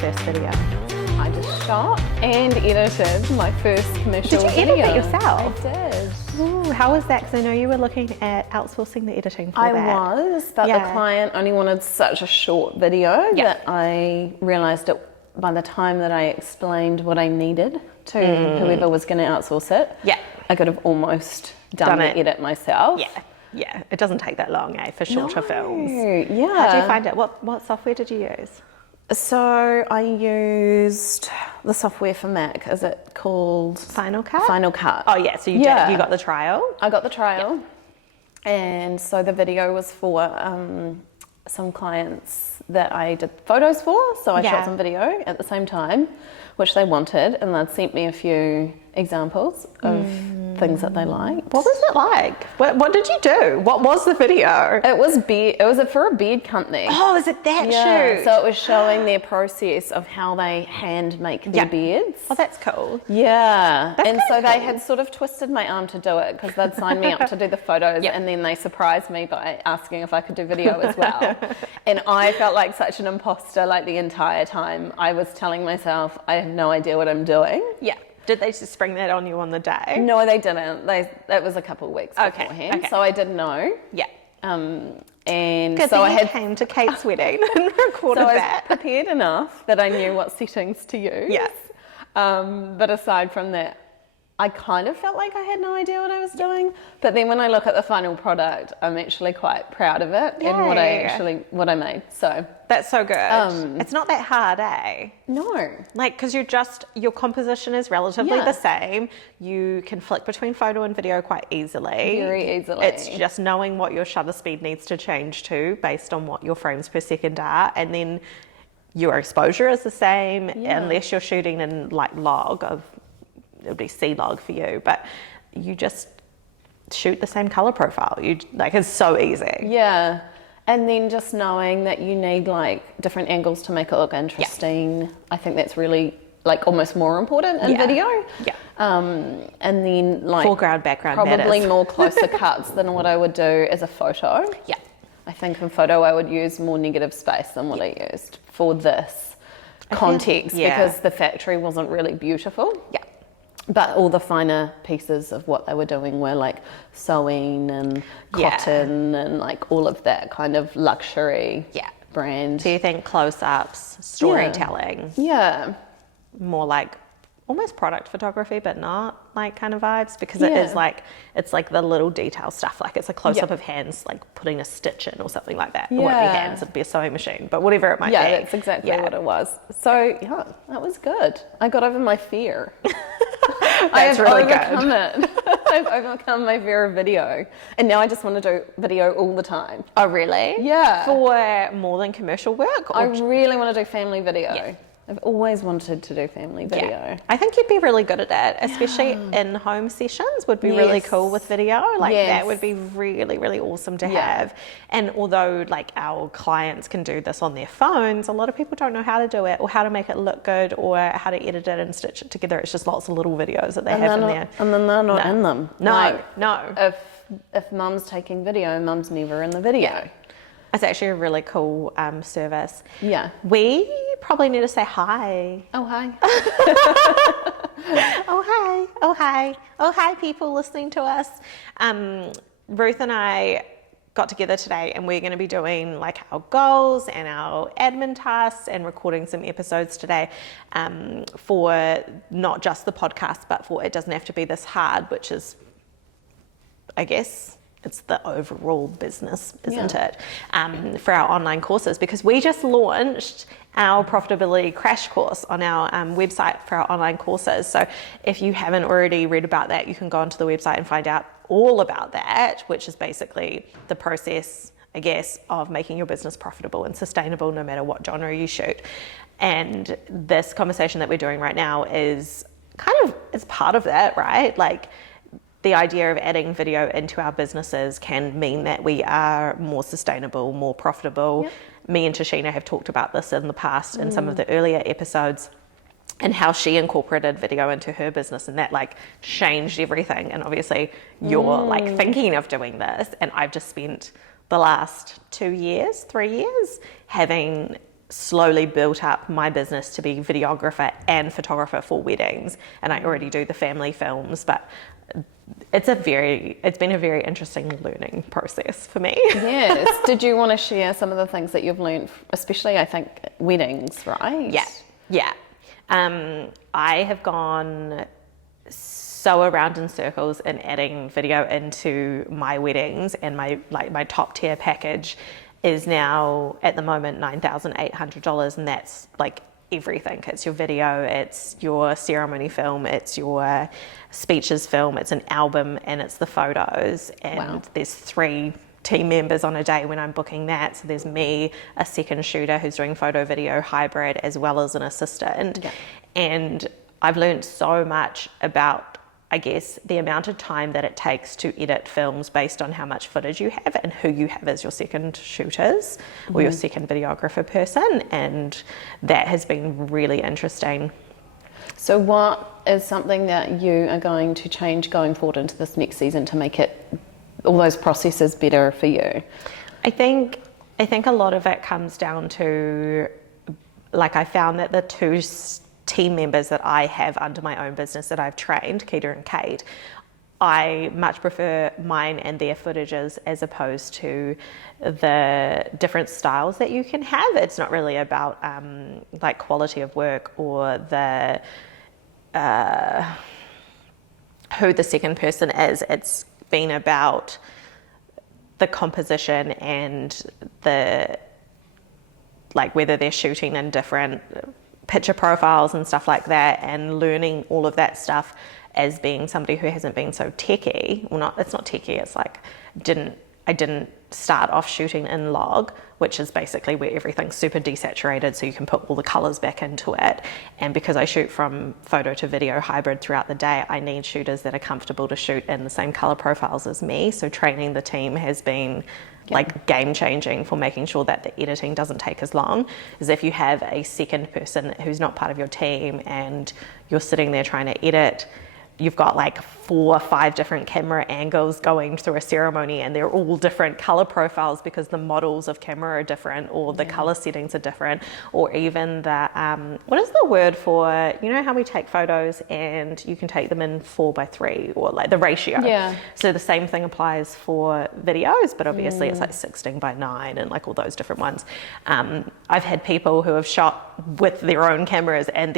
first video? I just shot and edited my first commercial Did you video. edit it yourself? I did. Ooh, how was that? Because I know you were looking at outsourcing the editing for that. I was, but the client only wanted such a short video that I realised by the time that I explained what I needed to whoever was going to outsource it, I could have almost done the edit myself. Yeah, it doesn't take that long, for shorter films. Yeah. How did you find it? What software did you use? So I used the software for Mac. Is it called Final Cut? Final Cut. Oh yeah, so you did. You got the trial? I got the trial. Yeah. And so the video was for some clients that I did photos for. So I shot some video at the same time, which they wanted, and they'd sent me a few examples of things that they liked. What was it like? What did you do? What was the video? It was for a beard company. Oh, is it that shoot? So it was showing their process of how they hand make their beards. Oh, that's cool. Yeah. That's so cool. they had sort of twisted my arm to do it because they'd signed me up to do the photos and then they surprised me by asking if I could do video as well. And I felt like such an imposter like the entire time. I was telling myself, I have no idea what I'm doing. Yeah. Did they just spring that on you on the day? No, they didn't. It was a couple of weeks beforehand. Okay. So I didn't know. Yeah. And good so I came to Kate's wedding and recorded that. I was prepared enough that I knew what settings to use. Yeah. But aside from that, I kind of felt like I had no idea what I was doing. But then when I look at the final product, I'm actually quite proud of it and what I made. So that's so good. It's not that hard, eh? No. Like, because your composition is relatively the same. You can flick between photo and video quite easily. Very easily. It's just knowing what your shutter speed needs to change to based on what your frames per second are, and then your exposure is the same unless you're shooting in like log of. It would be C-log for you, but you just shoot the same color profile. It's so easy. Yeah. And then just knowing that you need like different angles to make it look interesting. Yeah. I think that's really like almost more important in video. Yeah. And then like foreground, background probably matters. more closer cuts than what I would do as a photo. Yeah. I think in photo I would use more negative space than what I used for this context because the factory wasn't really beautiful. Yeah. But all the finer pieces of what they were doing were like sewing and cotton and like all of that kind of luxury brand. Do you think close-ups, storytelling? Yeah. More like almost product photography, but not like kind of vibes, because it is like, it's like the little detail stuff. Like it's a close-up of hands, like putting a stitch in or something like that. It won't be hands, it'd be a sewing machine, but whatever it might be. Yeah, that's exactly what it was. So yeah, that was good. I got over my fear. I have overcome it. I've overcome my fear of video. And now I just want to do video all the time. Oh, really? Yeah. For more than commercial work? I really want to do family video. Yeah. I've always wanted to do family video. Yeah. I think you'd be really good at that, especially in home sessions would be really cool with video. Like that would be really, really awesome to have. And although like our clients can do this on their phones, a lot of people don't know how to do it or how to make it look good or how to edit it and stitch it together. It's just lots of little videos that they have in there. And then they're not in them. No. If mum's taking video, mum's never in the video. Yeah. It's actually a really cool service. Yeah. We probably need to say hi. Oh, hi. Oh, hi. Oh, hi. Oh, hi, people listening to us. Ruth and I got together today and we're going to be doing like our goals and our admin tasks and recording some episodes today for not just the podcast, but for it doesn't have to be this hard, which is, I guess, it's the overall business, isn't it? For our online courses, because we just launched our profitability crash course on our website for our online courses. So if you haven't already read about that, you can go onto the website and find out all about that, which is basically the process, I guess, of making your business profitable and sustainable no matter what genre you shoot. And this conversation that we're doing right now is it's part of that, right? Like, the idea of adding video into our businesses can mean that we are more sustainable, more profitable. Yep. Me and Tashina have talked about this in the past in some of the earlier episodes, and how she incorporated video into her business, and that like changed everything. And obviously you're like thinking of doing this, and I've just spent the last 3 years having slowly built up my business to be videographer and photographer for weddings, and I already do the family films, but it's been a very interesting learning process for me. Yes. Did you want to share some of the things that you've learned, especially I think weddings, right? Yeah. I have gone so around in circles in adding video into my weddings, and my top tier package is now at the moment $9,800, and that's like everything. It's your video, it's your ceremony film, it's your speeches film, it's an album, and it's the photos. And wow. There's 3 team members on a day when I'm booking that. So there's me, a second shooter who's doing photo video hybrid, as well as an assistant. Yeah. And I've learned so much about, I guess, the amount of time that it takes to edit films based on how much footage you have and who you have as your second shooters or your second videographer person. And that has been really interesting. So what is something that you are going to change going forward into this next season to make it, all those processes better for you? I think a lot of it comes down to, like, I found that the 2 team members that I have under my own business that I've trained, Keita and Kate, I much prefer mine and their footages as opposed to the different styles that you can have. It's not really about like quality of work or the who the second person is. It's been about the composition and the, like, whether they're shooting in different picture profiles and stuff like that, and learning all of that stuff as being somebody who hasn't been so techie. Well, not, it's not techie, it's like I didn't start off shooting in log, which is basically where everything's super desaturated so you can put all the colors back into it. And because I shoot from photo to video hybrid throughout the day, I need shooters that are comfortable to shoot in the same color profiles as me. So training the team has been like game changing for making sure that the editing doesn't take as long. As if you have a second person who's not part of your team and you're sitting there trying to edit, you've got like 4 or 5 different camera angles going through a ceremony, and they're all different color profiles because the models of camera are different, or the color settings are different, or even the what is the word for, you know how we take photos and you can take them in 4:3, or like the ratio. Yeah. So the same thing applies for videos, but obviously it's like 16:9 and like all those different ones. I've had people who have shot with their own cameras, and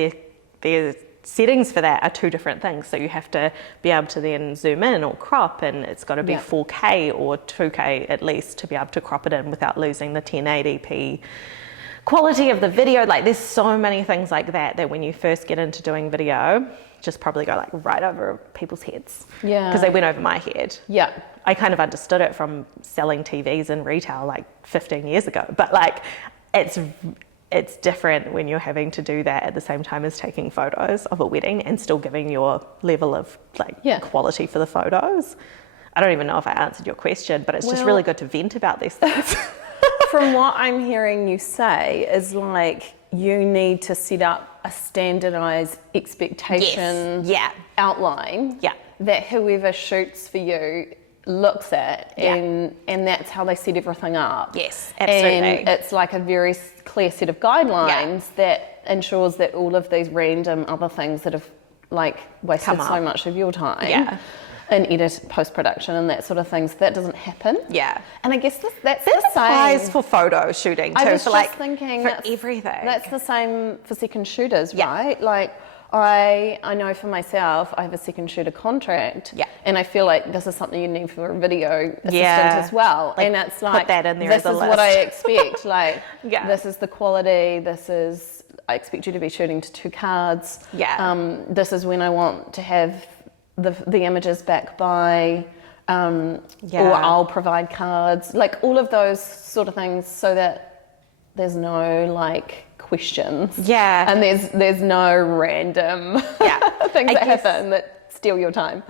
their settings for that are 2 different things. So you have to be able to then zoom in or crop, and it's got to be 4K or 2K at least to be able to crop it in without losing the 1080p quality of the video. Like, there's so many things like that when you first get into doing video, just probably go like right over people's heads. Yeah. Because they went over my head. Yeah. I kind of understood it from selling TVs in retail like 15 years ago, but like it's different when you're having to do that at the same time as taking photos of a wedding and still giving your level of quality for the photos. I don't even know if I answered your question, but it's just really good to vent about these things. From what I'm hearing you say is like you need to set up a standardized expectation outline that whoever shoots for you looks at, and that's how they set everything up. Yes, absolutely. And it's like a very clear set of guidelines that ensures that all of these random other things that have like wasted so much of your time in edit, post-production and that sort of things, that doesn't happen. Yeah. And I guess that's the same. Applies for photo shooting too. I was for just like thinking for everything. That's the same for second shooters, right? Like I know for myself, I have a second shooter contract, and I feel like this is something you need for a video assistant as well. Like, and it's like, put that in there this as a is list. what I expect. Like, this is the quality. I expect you to be shooting to 2 cards. Yeah. This is when I want to have the images back by, or I'll provide cards. Like all of those sort of things, so that there's no like questions. Yeah. And there's no random things that happen that steal your time.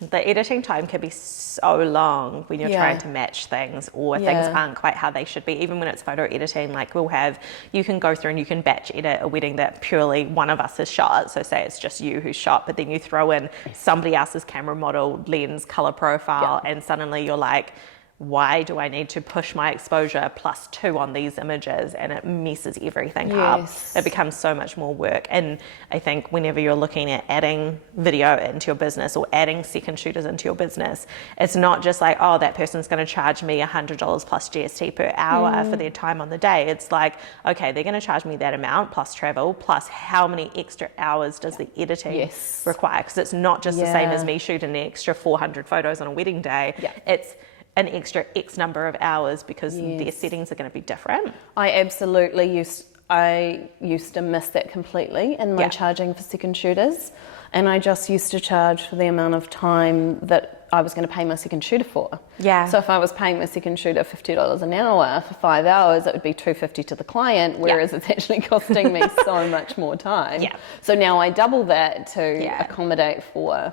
The editing time can be so long when you're trying to match things, or things aren't quite how they should be. Even when it's photo editing, like you can go through and you can batch edit a wedding that purely one of us has shot. So say it's just you who shot, but then you throw in somebody else's camera model, lens, color profile, and suddenly you're like, why do I need to push my exposure +2 on these images? And it messes everything up. Yes. It becomes so much more work. And I think whenever you're looking at adding video into your business or adding second shooters into your business, it's not just like, oh, that person's going to charge me $100 plus GST per hour for their time on the day. It's like, okay, they're going to charge me that amount plus travel, plus how many extra hours does the editing require? Because it's not just the same as me shooting an extra 400 photos on a wedding day. It's an extra X number of hours because their settings are going to be different. I absolutely used to miss that completely in my charging for second shooters, and I just used to charge for the amount of time that I was going to pay my second shooter for. So if I was paying my second shooter $50 an hour for 5 hours, it would be $250 to the client, whereas it's actually costing me so much more time. So now I double that to accommodate for,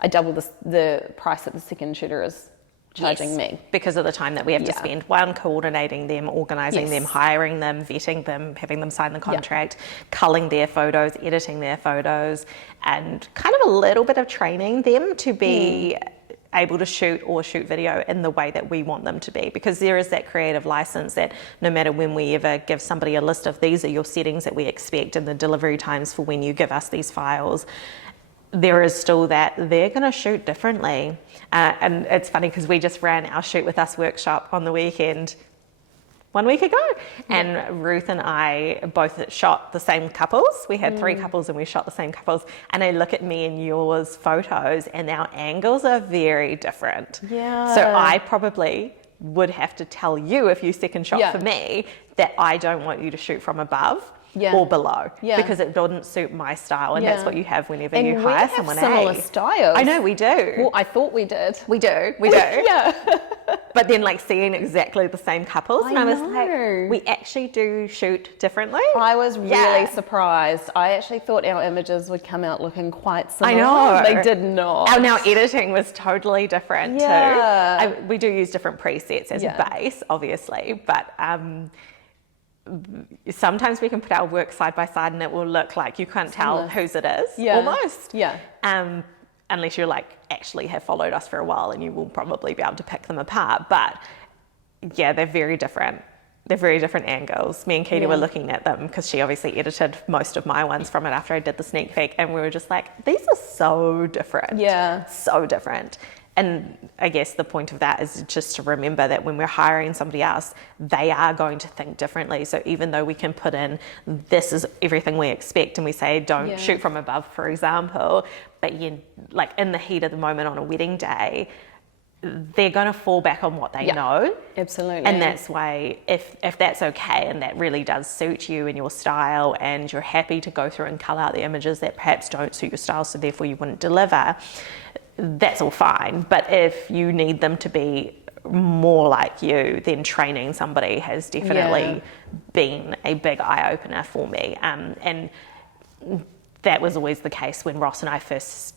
I double the price that the second shooter is charging me. Because of the time that we have to spend, one, coordinating them, organising them, hiring them, vetting them, having them sign the contract, culling their photos, editing their photos, and kind of a little bit of training them to be able to shoot video in the way that we want them to be, because there is that creative license that no matter when we ever give somebody a list of these are your settings that we expect and the delivery times for when you give us these files, there is still that they're going to shoot differently. And it's funny because we just ran our Shoot With Us workshop on the weekend 1 week ago. And Ruth and I both shot the same couples. We had 3 couples and we shot the same couples. And I look at me and yours photos and our angles are very different. So I probably would have to tell you if you second shot for me that I don't want you to shoot from above. Or below, because it doesn't suit my style, and that's what you have whenever you hire someone. Similar styles. I know we do. Well, I thought we did. We do. But then, like, seeing exactly the same couples, and I was like, we actually do shoot differently. I was really surprised. I actually thought our images would come out looking quite similar. I know. They did not. And our editing was totally different too. We do use different presets as a base, obviously, but sometimes we can put our work side by side and it will look like you can't tell whose it is, almost. Unless you like actually have followed us for a while, and you will probably be able to pick them apart. But yeah, they're very different. They're very different angles. Me and Katie were looking at them because she obviously edited most of my ones from it after I did the sneak peek, and we were just like, these are so different. So different. And I guess the point of that is just to remember that when we're hiring somebody else, they are going to think differently. So even though we can put in, this is everything we expect, and we say, don't shoot from above, for example, but you, like in the heat of the moment on a wedding day, they're going to fall back on what they know. Absolutely. And that's why if that's okay and that really does suit you and your style, and you're happy to go through and cull out the images that perhaps don't suit your style, so therefore you wouldn't deliver, that's all fine. But if you need them to be more like you, then training somebody has definitely been a big eye-opener for me. And that was always the case when Ross and I first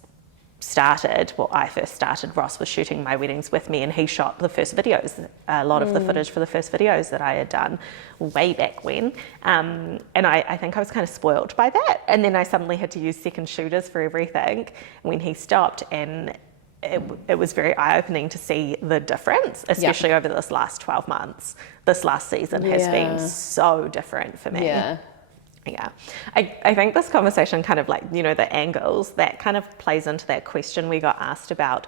started. Well, I first started, Ross was shooting my weddings with me, and he shot the first videos, a lot of the footage for the first videos that I had done way back when. And I think I was kind of spoiled by that. And then I suddenly had to use second shooters for everything when he stopped, and it was very eye-opening to see the difference, especially over this last 12 months. This last season has been so different for me. I think this conversation kind of, like, you know, the angles, that kind of plays into that question we got asked about.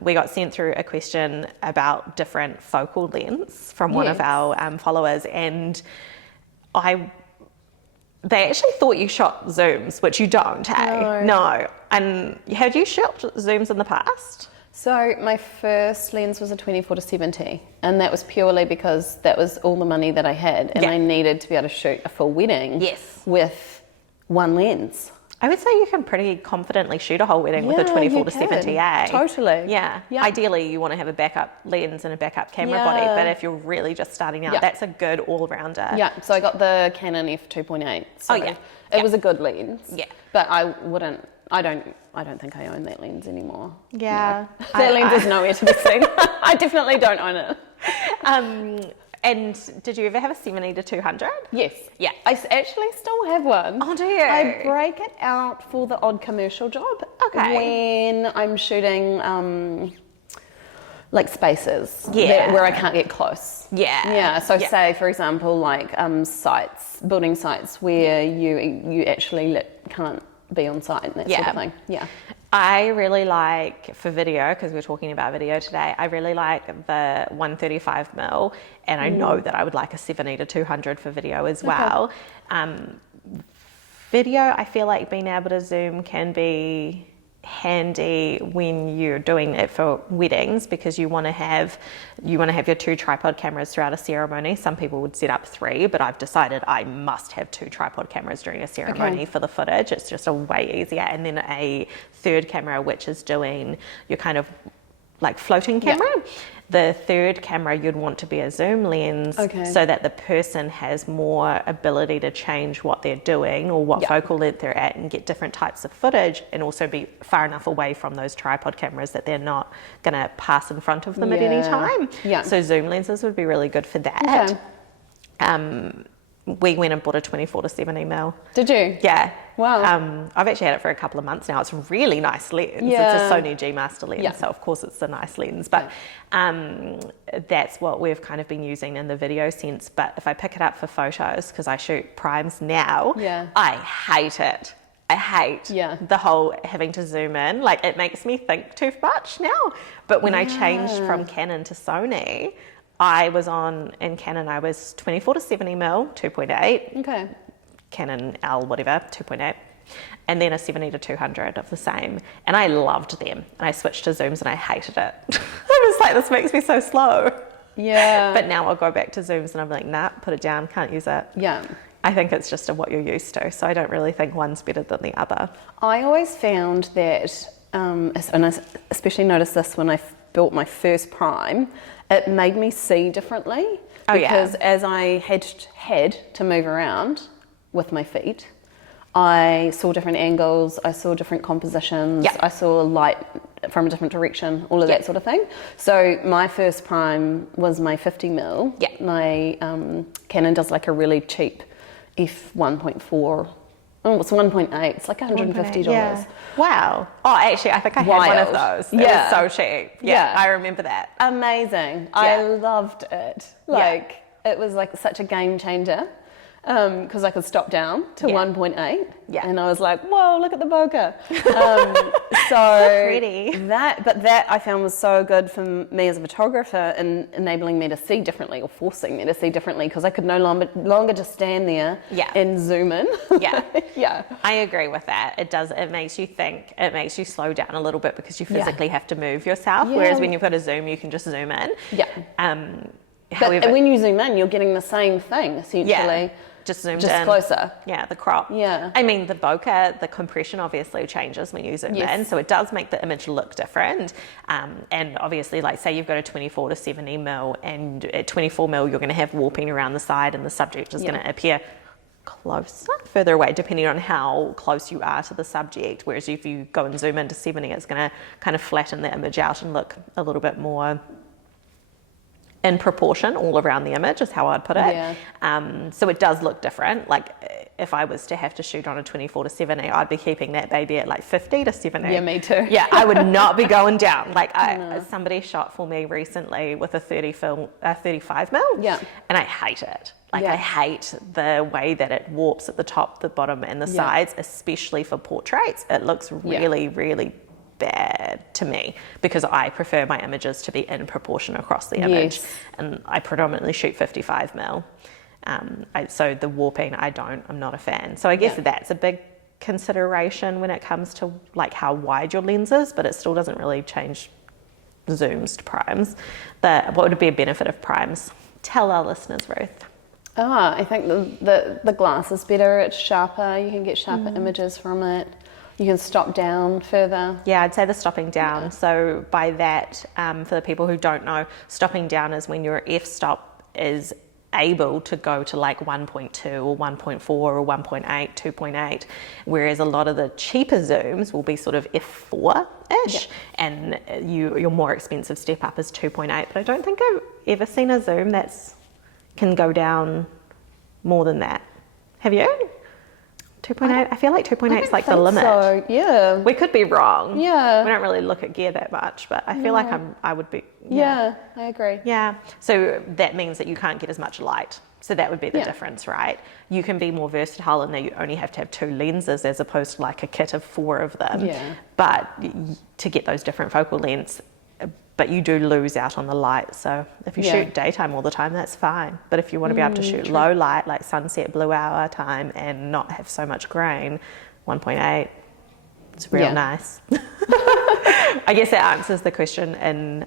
We got sent through a question about different focal lengths from one of our followers, and they actually thought you shot zooms, which you don't, eh? No. And had you shot zooms in the past? So my first lens was a 24-70, and that was purely because that was all the money that I had, and I needed to be able to shoot a full wedding with one lens. I would say you can pretty confidently shoot a whole wedding with a 24-70, Totally. Ideally, you want to have a backup lens and a backup camera body, but if you're really just starting out, that's a good all-rounder. So I got the Canon f2.8. So it was a good lens. But I don't think I own that lens anymore. No. That lens is nowhere to be seen. I definitely don't own it. And did you ever have a 70-200? Yes. I actually still have one. Oh, do you? I break it out for the odd commercial job. When I'm shooting like spaces where I can't get close. Yeah. So say, for example, like building sites where you actually can't be on site and that sort of thing. Yeah. I really like, for video, because we're talking about video today, I really like the 135mm, and I know that I would like a 70-200 for video as well. Video, I feel like being able to zoom can be handy when you're doing it for weddings, because you want to have your 2 tripod cameras throughout a ceremony. Some people would set up 3, but I've decided I must have 2 tripod cameras during a ceremony for the footage. It's just a way easier. And then a 3rd camera, which is doing your kind of like floating camera. The 3rd camera you'd want to be a zoom lens, so that the person has more ability to change what they're doing or what focal length they're at, and get different types of footage, and also be far enough away from those tripod cameras that they're not going to pass in front of them at any time. So zoom lenses would be really good for that. We went and bought a 24-70mm. Did you? Yeah. Wow. I've actually had it for a couple of months now. It's a really nice lens. It's a Sony G Master lens, so of course it's a nice lens. But that's what we've kind of been using in the video sense. But if I pick it up for photos, because I shoot primes now, I hate it. I hate the whole having to zoom in. Like, it makes me think too much now. But when I changed from Canon to Sony, I was in Canon, I was 24-70mm, 2.8. Okay. Canon L, whatever, 2.8. And then a 70-200 of the same. And I loved them. And I switched to zooms and I hated it. I was like, this makes me so slow. Yeah. But now I'll go back to zooms and I'm like, nah, put it down, can't use it. Yeah. I think it's just what you're used to. So I don't really think one's better than the other. I always found that, and I especially noticed this when I built my first prime, it made me see differently. Because as I had to move around with my feet, I saw different angles, I saw different compositions, I saw light from a different direction, all of that sort of thing. So my first prime was my 50mm. My Canon does like a really cheap f1.4. Oh, it's 1.8. It's like $150. Yeah. Wow. Oh, actually, I think I had one of those. It was so cheap. Yeah, I remember that. Amazing. I loved it. Like, it was like such a game changer. Because I could stop down to 1.8, and I was like, "Whoa, look at the bokeh!" So pretty. That I found was so good for me as a photographer in enabling me to see differently, or forcing me to see differently, because I could no longer just stand there and zoom in. I agree with that. It does. It makes you think. It makes you slow down a little bit because you physically have to move yourself. Whereas when you've got a zoom, you can just zoom in. However, but when you zoom in, you're getting the same thing essentially. Just zoomed in. Closer. Yeah, the crop. Yeah. I mean, the bokeh, the compression obviously changes when you zoom in, so it does make the image look different. And obviously, like, say you've got a 24-70mm, and at 24mm you're going to have warping around the side, and the subject is going to appear closer, further away, depending on how close you are to the subject. Whereas if you go and zoom into 70, it's going to kind of flatten the image out and look a little bit more in proportion all around the image, is how I'd put it. So it does look different. Like, if I was to have to shoot on a 24-70, I'd be keeping that baby at like 50-70. Yeah, me too. Yeah, I would not be going down. Like, somebody shot for me recently with a 35mm. Yeah. And I hate it. Like, I hate the way that it warps at the top, the bottom, and the sides, especially for portraits. It looks really, really bad to me, because I prefer my images to be in proportion across the image, and I predominantly shoot 55mm. So the warping, I'm not a fan. So I guess that's a big consideration when it comes to like how wide your lens is, but it still doesn't really change zooms to primes. What would be a benefit of primes? Tell our listeners, Ruth. I think the glass is better. It's sharper. You can get sharper images from it. You can stop down further. Yeah, I'd say the stopping down. So by that, for the people who don't know, stopping down is when your f-stop is able to go to like 1.2 or 1.4 or 1.8, 2.8, whereas a lot of the cheaper zooms will be sort of f4-ish, and your more expensive step up is 2.8. But I don't think I've ever seen a zoom can go down more than that. Have you? 2.8? I feel like 2.8 is like the think limit. So, yeah. We could be wrong. Yeah. We don't really look at gear that much, but I feel like I would be. Yeah, I agree. Yeah. So that means that you can't get as much light. So that would be the difference, right? You can be more versatile in that you only have to have 2 lenses as opposed to like a kit of 4 of them. Yeah. But to get those different focal lengths, but you do lose out on the light. So if you shoot daytime all the time, that's fine. But if you want to be able to shoot low light, like sunset, blue hour time, and not have so much grain, 1.8, it's real nice. I guess that answers the question in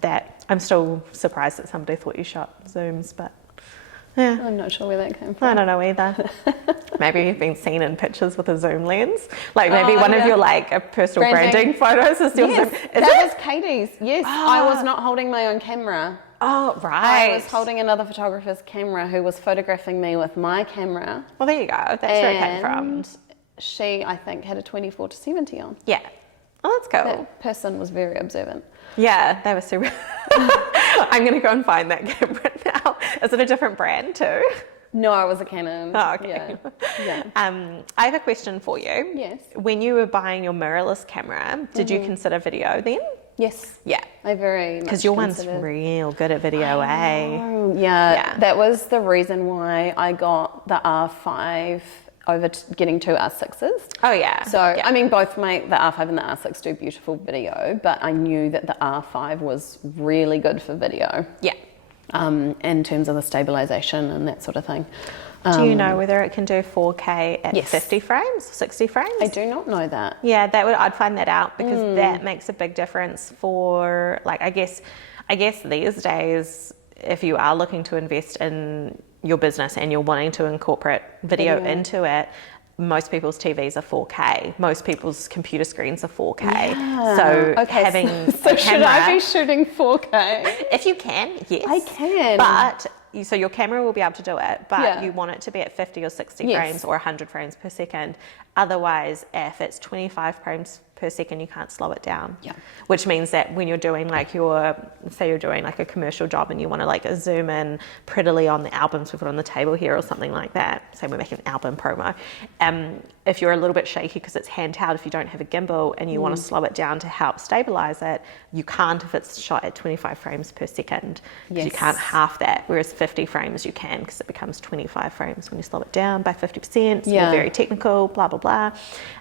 that I'm still surprised that somebody thought you shot zooms, but yeah. I'm not sure where that came from. I don't know either. Maybe you've been seen in pictures with a zoom lens. Like maybe one of your like personal branding photos is your zoom. That was Katie's. Yes, I was not holding my own camera. Oh, right. I was holding another photographer's camera who was photographing me with my camera. Well, there you go. That's where it came from. And she, I think, had a 24-70 on. Yeah. Oh, that's cool. That person was very observant. Yeah, they were super. I'm going to go and find that camera now. Is it a different brand too? No, it was a Canon. Oh, okay. Yeah. I have a question for you. Yes. When you were buying your mirrorless camera, did you consider video then? Yes. Yeah. I very much Because your considered. one's real good at video, eh? Oh, yeah. That was the reason why I got the R5 over getting 2 R6s. Oh, yeah. So, I mean, both the R5 and the R6 do beautiful video, but I knew that the R5 was really good for video. Yeah. In terms of the stabilization and that sort of thing. Do you know whether it can do 4K at 50 frames, 60 frames? I do not know that. Yeah, I'd find that out because that makes a big difference for, like, I guess these days, if you are looking to invest in your business and you're wanting to incorporate video into it, most people's TVs are 4K. Most people's computer screens are 4K. Yeah. So having so a camera, should I be shooting 4K? if you can, yes. I can. But so your camera will be able to do it, but Yeah. you want it to be at 50 or 60 Yes. frames or 100 frames per second. Otherwise, if it's 25 frames per second, you can't slow it down. Yeah. Which means that when you're doing like say you're doing like a commercial job and you want to like zoom in prettily on the albums we put on the table here or something like that, say we're making an album promo, if you're a little bit shaky because it's handheld, if you don't have a gimbal and you want to slow it down to help stabilize it, you can't if it's shot at 25 frames per second. Because you can't half that, whereas 50 frames you can because it becomes 25 frames when you slow it down by 50%. It's more very technical, blah, blah, blah.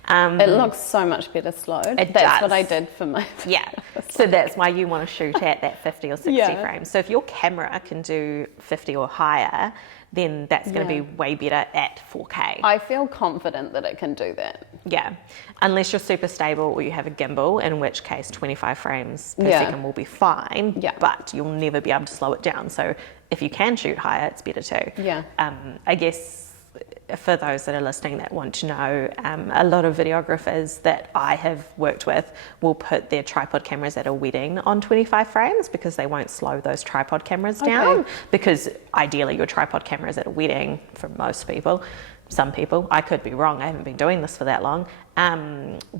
It looks so much better slowed. It That's does. what I did for my... Yeah, so that's why you want to shoot at that 50 or 60 frames. So if your camera can do 50 or higher, then that's going to be way better at 4K. I feel confident that it can do that. Yeah, unless you're super stable or you have a gimbal, in which case 25 frames per second will be fine, but you'll never be able to slow it down. So if you can shoot higher, it's better too. Yeah. I guess for those that are listening that want to know, a lot of videographers that I have worked with will put their tripod cameras at a wedding on 25 frames because they won't slow those tripod cameras down. Because ideally your tripod camera is at a wedding for most people. Some people, I could be wrong, I haven't been doing this for that long,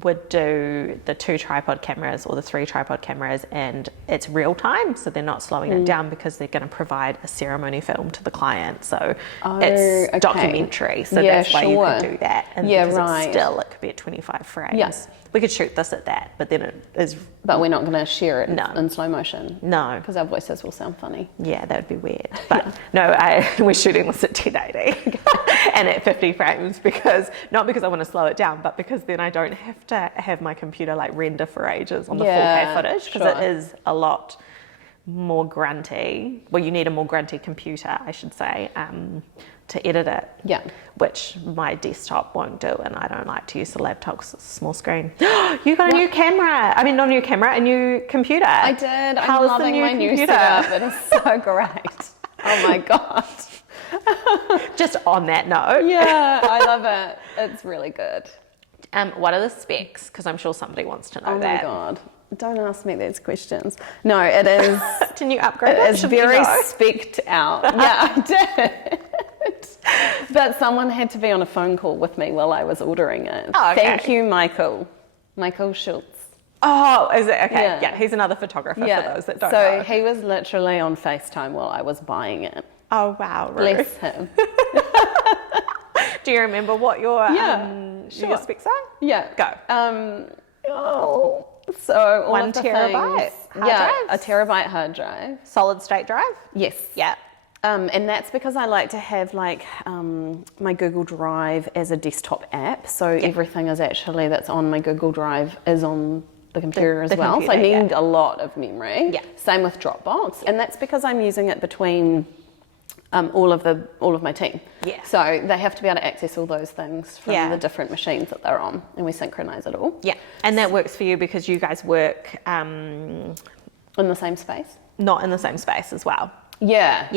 would do the 2 tripod cameras or the 3 tripod cameras, and it's real time, so they're not slowing it down because they're going to provide a ceremony film to the client. So it's documentary, so that's why you can do that. And because it could be at 25 frames. Yeah. We could shoot this at that, but then it is... But we're not going to share it in slow motion. No. Because our voices will sound funny. Yeah, that would be weird. But no, we're shooting this at 1080 and at 50 frames not because I want to slow it down, but because then I don't have to have my computer like render for ages on the 4K footage because it is a lot more grunty. Well, you need a more grunty computer, I should say, to edit it. Yeah. Which my desktop won't do, and I don't like to use the laptop because it's a small screen. You got a new camera. I mean, not a new camera, a new computer. I did. I'm loving my new setup. It is so great. Oh my God. Just on that note. Yeah, I love it. It's really good. What are the specs? Because I'm sure somebody wants to know that. Oh my God. Don't ask me these questions. No, it is... Can you upgrade it? It is very specced out. Yeah, I did. But someone had to be on a phone call with me while I was ordering it. Oh, okay. Thank you, Michael. Michael Schultz. Oh, is it? Okay. Yeah, he's another photographer for those that don't know. So he was literally on FaceTime while I was buying it. Oh, wow, Ruth. Bless him. Do you remember what your your specs are? Yeah. Go. So all 1 of the terabyte things, hard a drives? terabyte hard drive. Solid state drive? Yes. Yeah. And that's because I like to have like my Google Drive as a desktop app. So everything is actually that's on my Google Drive is on the computer as well. So I need a lot of memory. Yeah. Same with Dropbox, and that's because I'm using it between all of my team. Yeah. So they have to be able to access all those things from the different machines that they're on, and we synchronize it all. Yeah. And that works for you because you guys work In the same space. not in the same space as well. Yeah.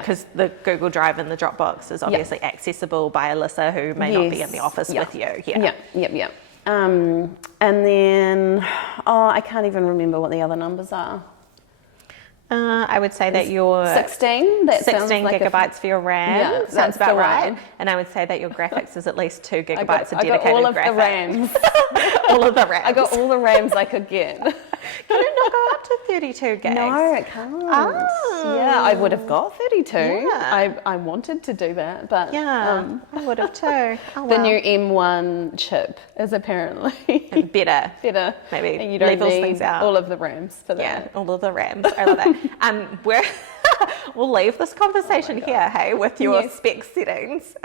Because the Google Drive and the Dropbox is obviously accessible by Alyssa, who may not be in the office with you. Yeah. And then, I can't even remember what the other numbers are. I would say that you're 16. That 16 like gigabytes for your RAM. Yeah, sounds that's about the right. one. And I would say that your graphics is at least 2 gigabytes of I dedicated got all of graphics. the RAMs. All of the RAMs. I got all the RAMs I could get. Can it not go up to 32 gigs? No, it can't. Oh. Yeah, I would have got 32. Yeah. I wanted to do that, but Yeah, I would have too. Oh, the well. new M1 chip is apparently better. better. Maybe And you don't levels need things out. all of the RAMs for that. Yeah, all of the RAMs. I love that. We'll leave this conversation here, hey, with your spec settings.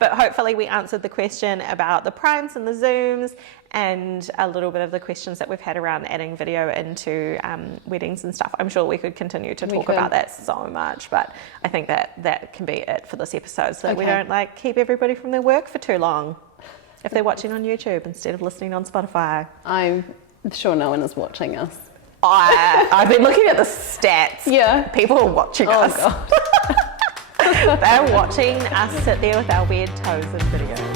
But hopefully we answered the question about the primes and the zooms and a little bit of the questions that we've had around adding video into weddings and stuff. I'm sure we could continue to talk about that so much, but I think that can be it for this episode so that we don't keep everybody from their work for too long if they're watching on YouTube instead of listening on Spotify. I'm sure no one is watching us. I've been looking at the stats. Yeah. People are watching us. God. They're watching us sit there with our weird toes in videos.